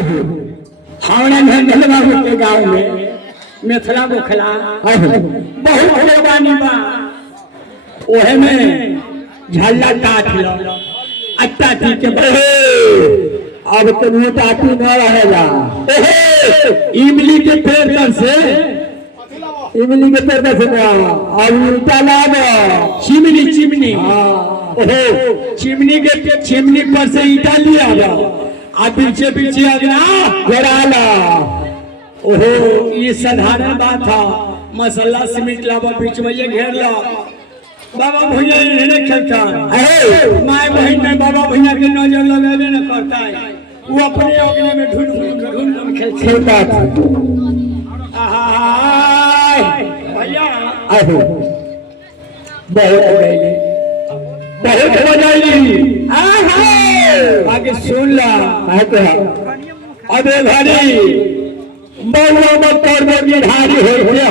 हावड़ा झंझल बाबू के गांव में मिथिला बुखला बहुत कुर्बानी बा ओहे में झल्ला काट लो अट्टा ठीक है अब तो मुंह टाटू न रहेगा इमली के पेड़ पर से इमली के पेड़ पर से अब उल्टा ला दो चिमनी चिमनी ओहो चिमनी पर से ईटा लिया आ पीछे पीछे अगना गिरा ला ओहो ये साधारण बात है मसाला सीमेंट लावा बीच में ये घेर लो बाबा भैया नहीं खेलता अरे माय बहन में बाबा भैया के नजर लगावे न करता है वो अपने अगने में ढूंढ खेलता था भैया आहो बहुत बजाई आगे सुन ला अबे घड़ी बउआ मत कर में बिहारी होते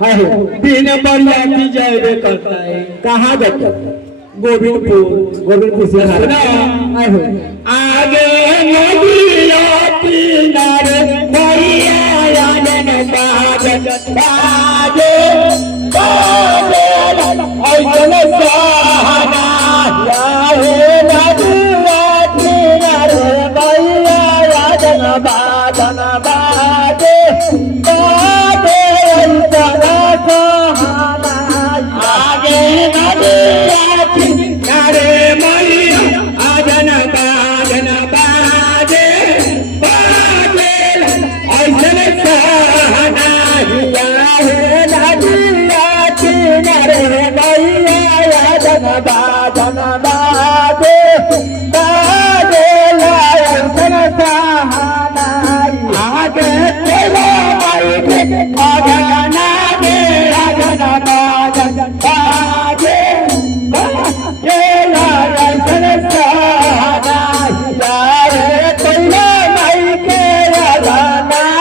हैं दिन बरियाती जाए करता है कहाँ जाता गोविंदपुर से आगे नदिया किनारे भैया आनन बाजन बाजे बाजे ऐसन सहाना याहे नदिया किनारे भैया आनन बाजन बाजे